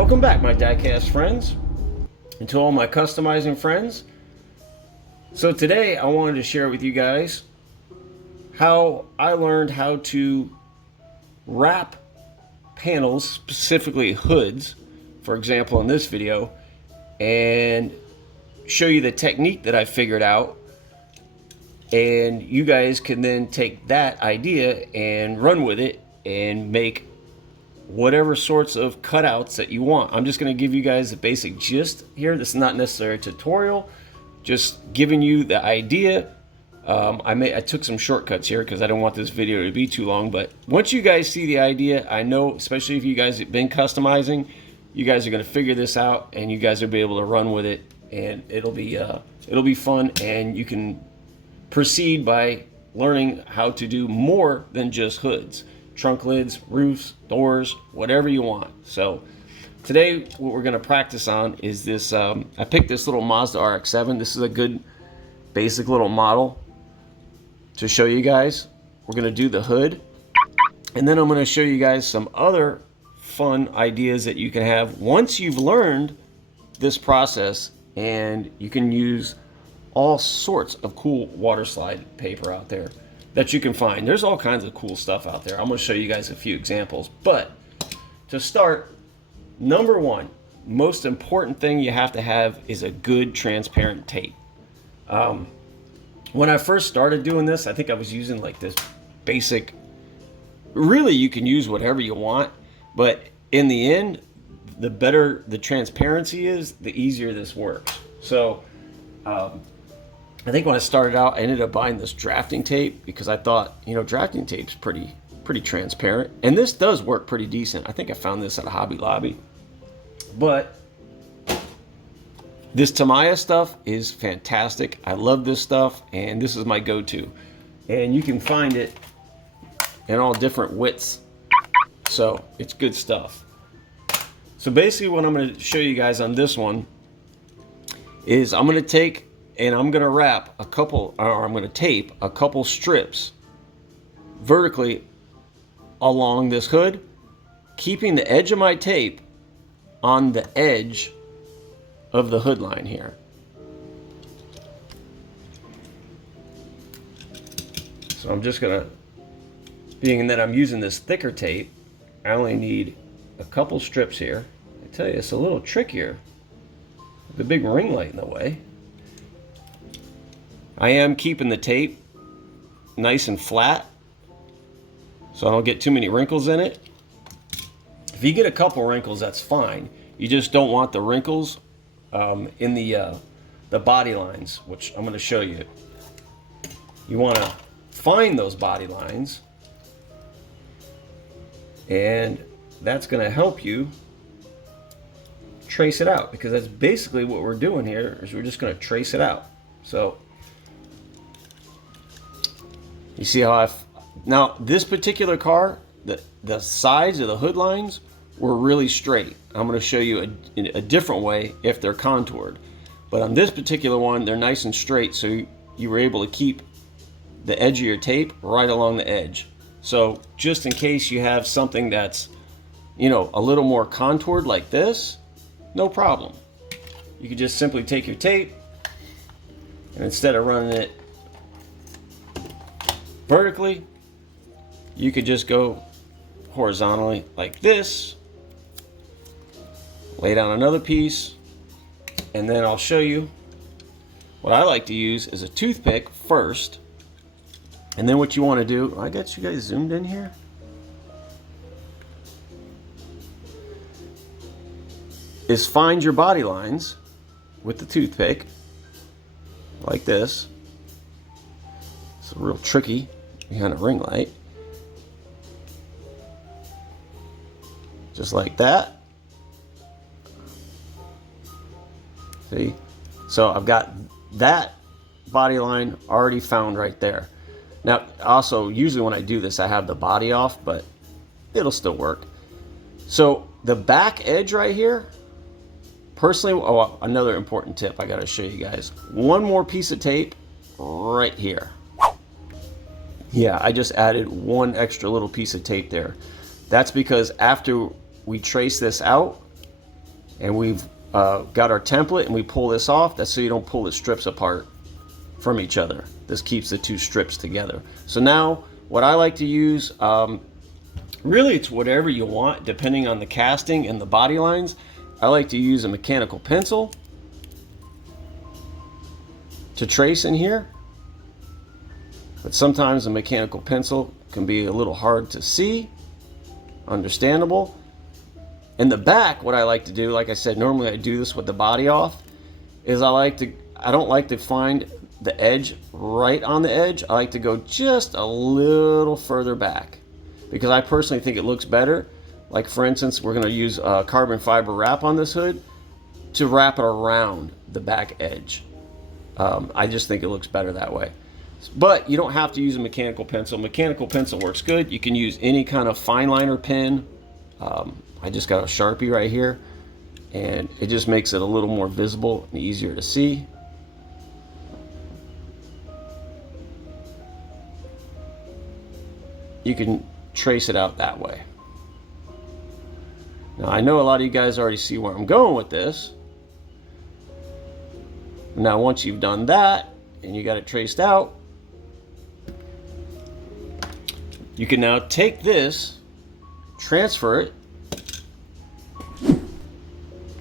Welcome back, my diecast friends, and to all my customizing friends. So today I wanted to share with you guys how I learned how to wrap panels, specifically hoods, for example in this video, and show you the technique that I figured out, and you guys can then take that idea and run with it and make whatever sorts of cutouts that you want. I'm just going to give you guys the basic gist here. This is not necessarily a tutorial, just giving you the idea. I took some shortcuts here because I don't want this video to be too long, but once you guys see the idea, I know, especially if you guys have been customizing, you guys are going to figure this out and you guys will be able to run with it, and it'll be fun, and you can proceed by learning how to do more than just hoods. Trunk lids, roofs, doors, whatever you want. So today what we're going to practice on is this. I picked this little Mazda RX-7. This is a good basic little model to show you guys. We're going to do the hood, and then I'm going to show you guys some other fun ideas that you can have once you've learned this process, and you can use all sorts of cool water slide paper out there that you can find. There's all kinds of cool stuff out there. I'm going to show you guys a few examples. But to start, number one, most important thing you have to have is a good transparent tape. When I first started doing this, I think I was using like this basic, really you can use whatever you want, but in the end, the better the transparency is, the easier this works. So I think when I started out, I ended up buying this drafting tape because I thought, you know, drafting tape's pretty transparent, and this does work pretty decent. I think I found this at a Hobby Lobby, but this Tamiya stuff is fantastic. I love this stuff, and this is my go-to, and you can find it in all different widths, so it's good stuff. So basically what I'm going to show you guys on this one is I'm going to take and I'm going to wrap a couple, or I'm going to tape a couple strips vertically along this hood, keeping the edge of my tape on the edge of the hood line here. So I'm just going to, being that I'm using this thicker tape, I only need a couple strips here. I tell you, it's a little trickier with the big ring light in the way. I am keeping the tape nice and flat so I don't get too many wrinkles in it. If you get a couple wrinkles, that's fine. You just don't want the wrinkles in the body lines, which I'm going to show you. You want to find those body lines, and that's going to help you trace it out, because that's basically what we're doing here, is we're just going to trace it out. So you see how now this particular car, the sides of the hood lines were really straight. I'm going to show you a different way if they're contoured, but on this particular one they're nice and straight, so you were able to keep the edge of your tape right along the edge. So just in case you have something that's, you know, a little more contoured like this, no problem. You could just simply take your tape, and instead of running it vertically, you could just go horizontally like this, lay down another piece, and then I'll show you what I like to use is a toothpick first, and then what you want to do, I got you guys zoomed in here, is find your body lines with the toothpick like this. It's real tricky behind a ring light. Just like that. See? So I've got that body line already found right there. Now, also, usually when I do this, I have the body off, but it'll still work. So the back edge right here, personally, oh, another important tip I gotta show you guys. One more piece of tape right here. Yeah, I just added one extra little piece of tape there. That's because after we trace this out, and we've got our template, and we pull this off. That's so you don't pull the strips apart from each other. This keeps the two strips together. So now what I like to use, really it's whatever you want depending on the casting and the body lines. I like to use a mechanical pencil to trace in here, but sometimes a mechanical pencil can be a little hard to see. Understandable. In the back, what I like to do, like I said, normally I do this with the body off, is I don't like to find the edge right on the edge. I like to go just a little further back because I personally think it looks better. Like for instance, we're going to use carbon fiber wrap on this hood to wrap it around the back edge. I just think it looks better that way. But you don't have to use a mechanical pencil. Mechanical pencil works good. You can use any kind of fine liner pen. I just got a Sharpie right here, and it just makes it a little more visible and easier to see. You can trace it out that way. Now I know a lot of you guys already see where I'm going with this. Now once you've done that and you got it traced out, you can now take this, transfer it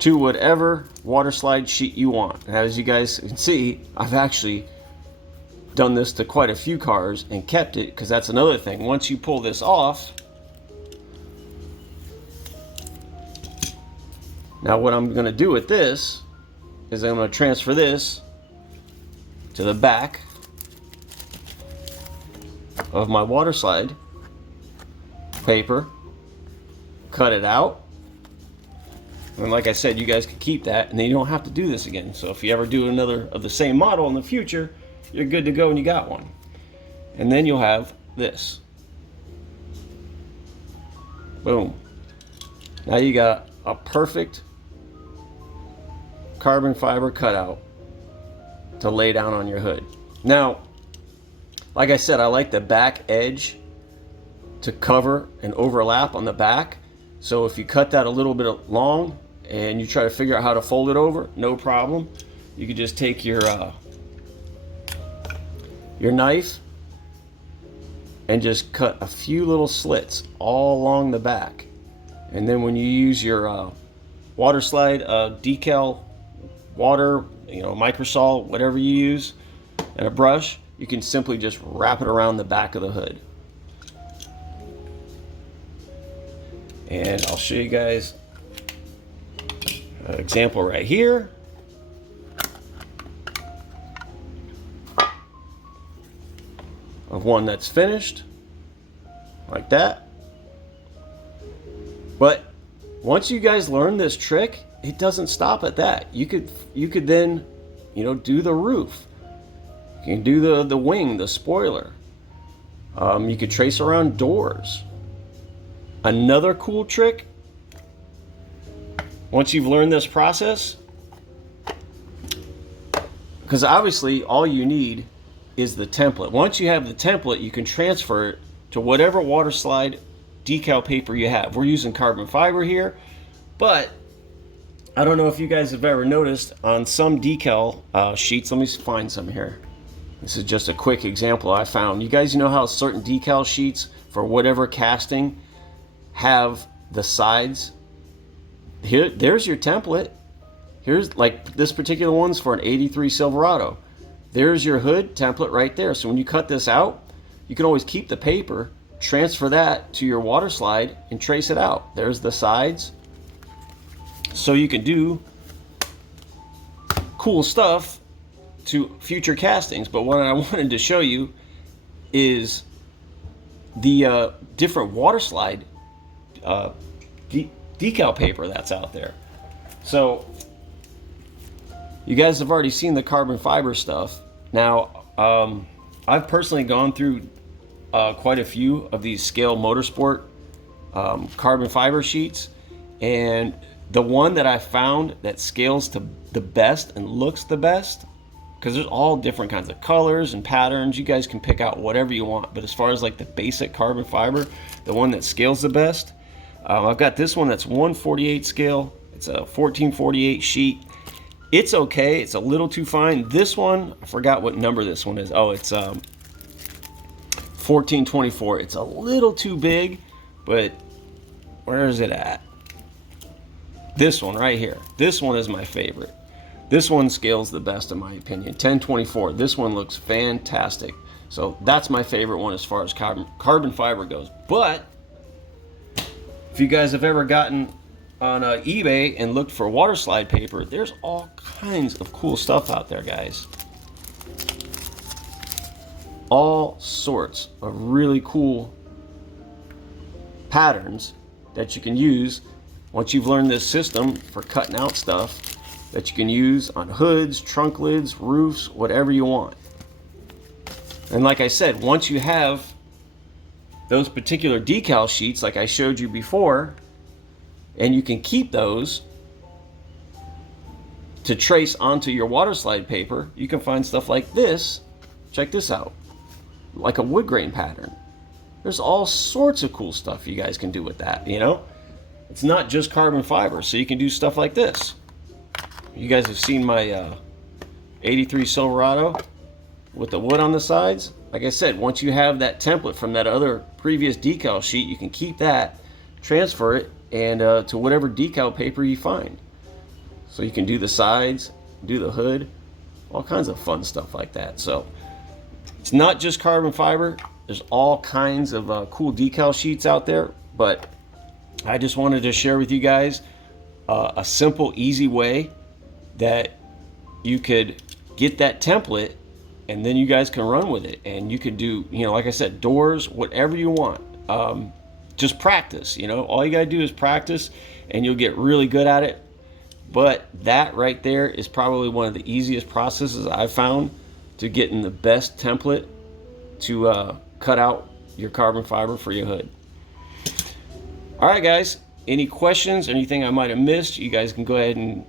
to whatever water slide sheet you want. And as you guys can see, I've actually done this to quite a few cars and kept it, because that's another thing. Once you pull this off, now what I'm going to do with this is I'm going to transfer this to the back of my water slide paper, cut it out, and like I said, you guys can keep that, and then you don't have to do this again. So if you ever do another of the same model in the future, you're good to go and you got one. And then you'll have this. Boom. Now you got a perfect carbon fiber cutout to lay down on your hood. Now, like I said, I like the back edge to cover and overlap on the back. So if you cut that a little bit long and you try to figure out how to fold it over, no problem. You can just take your knife and just cut a few little slits all along the back. And then when you use your water slide decal, water, microsol, whatever you use, and a brush, you can simply just wrap it around the back of the hood. And I'll show you guys an example right here. Of one that's finished, like that. But once you guys learn this trick, it doesn't stop at that. You could then, do the roof. You can do the wing, the spoiler. You could trace around doors. Another cool trick, once you've learned this process, because obviously all you need is the template. Once you have the template, you can transfer it to whatever water slide decal paper you have. We're using carbon fiber here, but I don't know if you guys have ever noticed on some decal sheets. Let me find some here. This is just a quick example I found. You guys know how certain decal sheets for whatever casting have the sides? There's your template. Here's, like, this particular one's for an 83 Silverado. There's your hood template right there. So when you cut this out, you can always keep the paper, transfer that to your water slide, and trace it out. There's the sides. So you can do cool stuff to future castings. But what I wanted to show you is the different water slide decal paper that's out there. So you guys have already seen the carbon fiber stuff. Now, I've personally gone through quite a few of these Scale Motorsport carbon fiber sheets, and the one that I found that scales to the best and looks the best, because there's all different kinds of colors and patterns, you guys can pick out whatever you want, but as far as like the basic carbon fiber, the one that scales the best, I've got this one that's 1/48 scale. It's a 1448 sheet. It's okay. It's a little too fine. This one, I forgot what number this one is. Oh, it's 1424. It's a little too big, but where is it at? This one right here. This one is my favorite. This one scales the best in my opinion. 1024. This one looks fantastic. So that's my favorite one as far as carbon fiber goes. But if you guys have ever gotten on eBay and looked for water slide paper, there's all kinds of cool stuff out there, guys. All sorts of really cool patterns that you can use once you've learned this system for cutting out stuff that you can use on hoods, trunk lids, roofs, whatever you want. And like I said, once you have those particular decal sheets like I showed you before, and you can keep those to trace onto your water slide paper, you can find stuff like this. Check this out. Like a wood grain pattern. There's all sorts of cool stuff you guys can do with that, you know? It's not just carbon fiber, so you can do stuff like this. You guys have seen my 83 Silverado with the wood on the sides. Like I said, once you have that template from that other previous decal sheet, you can keep that, transfer it, and to whatever decal paper you find. So you can do the sides, do the hood, all kinds of fun stuff like that. So it's not just carbon fiber. There's all kinds of cool decal sheets out there, but I just wanted to share with you guys a simple, easy way that you could get that template, and then you guys can run with it. And you could do, you know, like I said, doors, whatever you want. Just practice, you know. All you gotta do is practice, and you'll get really good at it. But that right there is probably one of the easiest processes I've found to getting the best template to cut out your carbon fiber for your hood. All right, guys, any questions, anything I might have missed, you guys can go ahead and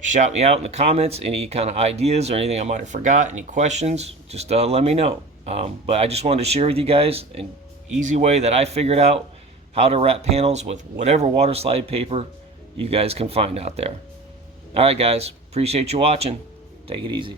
shout me out in the comments. Any kind of ideas or anything I might have forgot, any questions, just let me know. But I just wanted to share with you guys an easy way that I figured out how to wrap panels with whatever water slide paper you guys can find out there. All right, guys, appreciate you watching. Take it easy.